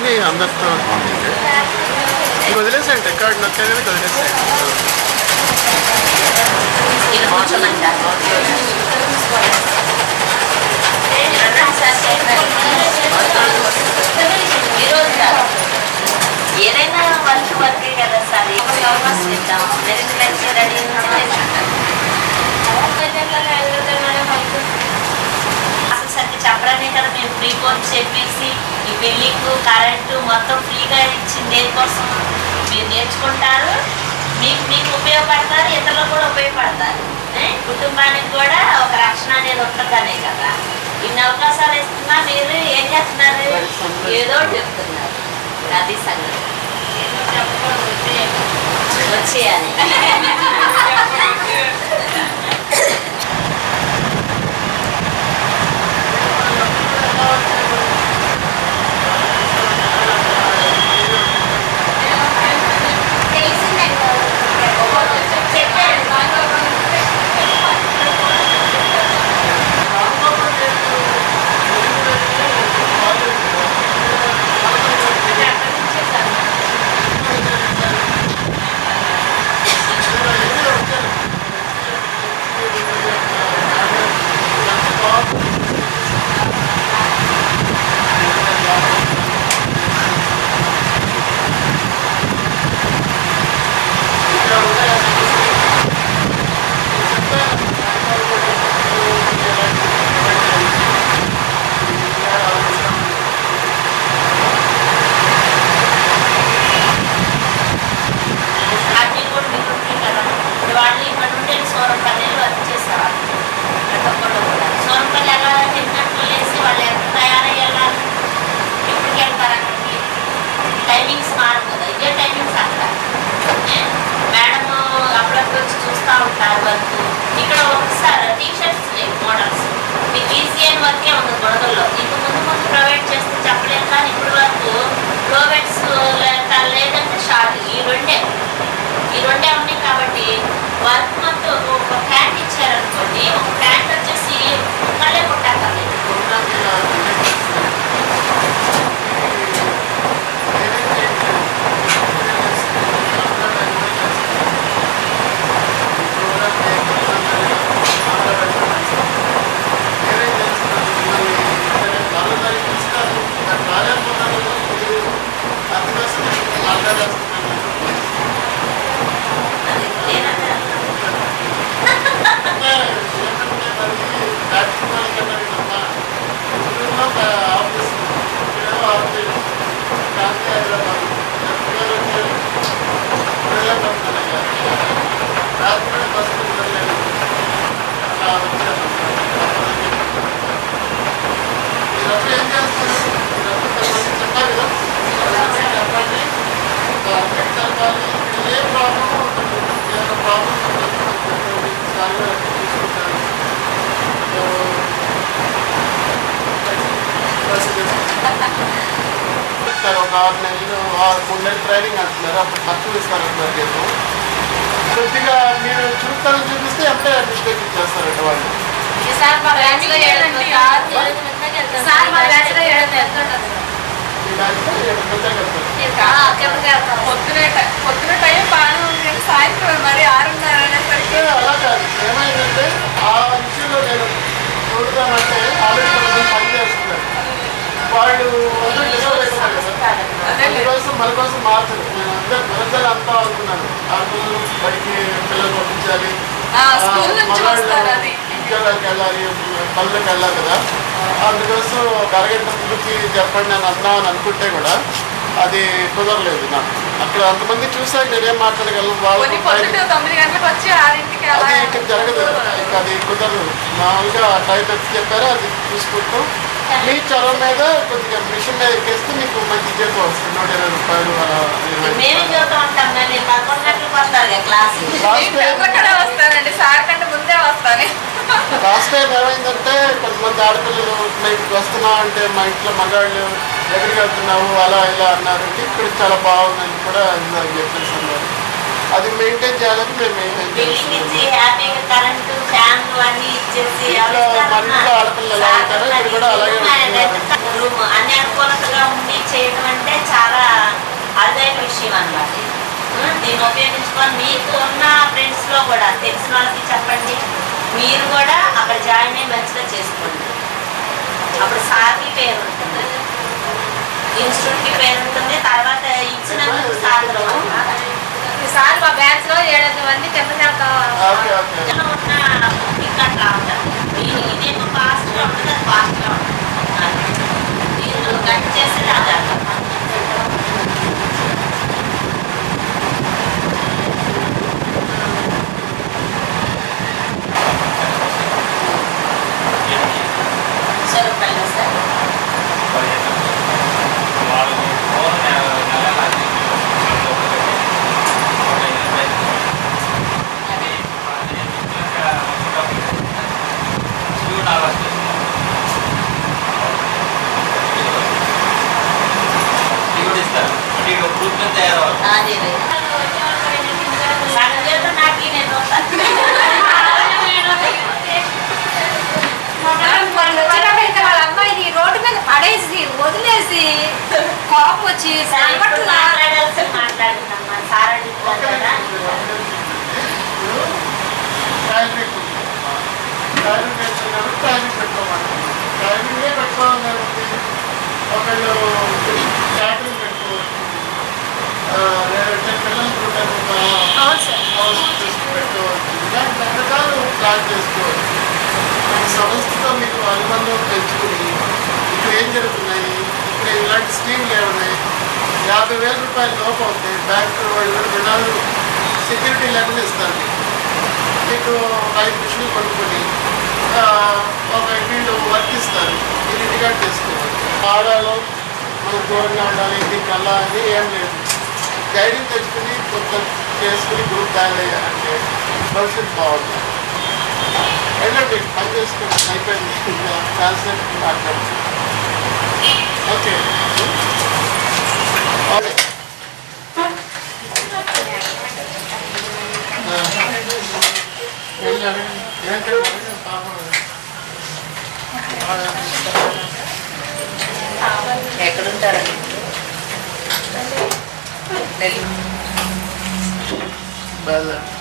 కూర్చుని అందరితో వదిలేసేయండి రికార్డు నచ్చేది వదిలేసేయండి. ఏదైనా వర్కే కదా సార్, ఇద్దాం రెడీ అసలు చెప్పడానే కదా మేము ఫ్రీ కోర్స్ చెప్పేసి ఈ బిల్డింగ్ కరెంటు మొత్తం ఫ్రీగా ఇచ్చింది. దేనికోసం మీరు నేర్చుకుంటారు, మీకు ఉపయోగపడతారు, ఇతరులకు కూడా ఉపయోగపడతారు, కుటుంబానికి కూడా ఒక రక్షణ అనేది ఉంటుందనే కదా ఇన్ని అవకాశాలు ఇస్తున్నా. మీరు ఏం చేస్తున్నారు? ఏదో చెప్తున్నారు. అది సంగతి వచ్చేయాలి. ఒక 6 నెలలు 3 నెలలు ట్రైనింగ్ అంటున్నారు. అప్పుడు ఖర్చులు ఇస్తారంటున్నారు. రేపు కొద్దిగా మీరు చురుకుతనం చూపిస్తే అంటే మిస్టేక్ ఇచ్చేస్తారంట వాళ్ళు. పొద్దున టైం బాగానే ఉంది, సాయంత్రం మరి 6:30 అనేసరికి అలా కాదు. ఏమైందంటే ఆ ఇష్యూలో నేను చూడదామంటే ఆలోచన పని చేస్తున్నారు వాళ్ళు. అందుకోసం మన కోసం మార్చరు. నేను అందరూ ప్రజలు అంతా అనుకున్నాను. ఆటలు బడికి పిల్లలు పంపించాలి, ఉద్యోగాలకు వెళ్ళాలి, పనులకు వెళ్ళాలి కదా. అందుకోసం ఒక అరగంట ముందుకి చెప్పండి అని అన్నామని అనుకుంటే కూడా అది కుదరలేదు నాకు. అక్కడ అంతమంది చూసాక నేనేం మాట్లాడగలను. వాళ్ళు అది ఇక్కడ జరగదు, ఇక అది కుదరదు. మామూలుగా టైం వచ్చి చెప్పారో అది చూసుకుంటాం. మీ చొరవ మీద కొద్దిగా మిషన్ మీద ఎక్కేస్తే మీకు మంచి జీతం వస్తుంది. 120 రూపాయలు లాస్ట్ టైం ఏమైందంటే కొంతమంది ఆడపిల్లలు ఇక్కడికి వస్తున్నావు అంటే మా ఇంట్లో మగాళ్ళు ఎక్కడికి వెళ్తున్నావు అలా ఇలా అన్నారు. ఇక్కడ చాలా బాగుందని కూడా చెప్పేసి అన్నారు. అది మెయింటైన్ చేయాలని మేము మెయింటైన్ చేస్తాం. మన ఇంట్లో ఆడపిల్లలు ఎలా ఉంటారో ఇక్కడ కూడా అలాగే అన్ని అనుకూలతగా ఉండి చేయడం అంటే మీరు కూడా అక్కడ జాయిన్ అయ్యి మంచిగా చేసుకోండి. అప్పుడు సార్కి పేరు ఉంటుంది, ఇన్స్టిట్యూట్కి పేరు ఉంటుంది. తర్వాత ఇచ్చినందుకు సార్లు ఈసారి మా బ్యాచ్ లో 7-8 మంది చెప్పగలుగుతా ఉన్న టికెట్ రావడం ఇదేమో ఫాస్ట్గా ఉంటుంది, అది ఫాస్ట్గా ఉంటుంది. మీరు కట్ చేసేది అది వాళ్ళ అమ్మాయిని రోడ్డు మీద పడేసి వదిలేసి కోపం వచ్చి మాట్లాడుతున్నామ్మా సార్ అడుగుతారు కదా. టైమింగే పెట్టుకోవాలి. ఒకళ్ళు క్యాటరింగ్ పెట్టుకోవచ్చు, లేదంటే పిల్లలు పెట్టుకోవచ్చు, ఇలాంటి రకరకాలు ప్లాన్ చేసుకోవచ్చు. ఈ సంస్థతో మీకు అనుబంధం పెంచుకుని ఇక్కడ ఏం జరుగుతున్నాయి, ఇక్కడ ఇలాంటి స్కీమ్లు ఏమున్నాయి, 50,000 రూపాయల లోపు అవుతాయి. బ్యాంకు వాళ్ళు రుణాలు సెక్యూరిటీ లేకుండా ఇస్తారు. మీకు 5 మిషన్లు కొనుక్కొని ఒక వీళ్ళు వర్తిస్తారు. మీరు ఇంటిగా చేసుకోవచ్చు. ఆడాలో మనం దూరంగా ఉండాలి, దీనికి అలా అని ఏం లేదు. ధైర్యం తెచ్చుకుని కొంత చేసుకుని గ్రూప్ బ్యాన్ అయ్యారంటే భవిష్యత్తు బాగుంటుంది. వెళ్ళండి, పని చేసుకుని అయిపోయింది. ట్రాన్స్లేట్ మాట్లాడుతుంది. ఓకే ఓకే ఎక్కడుంటారండి? బయలుదేరి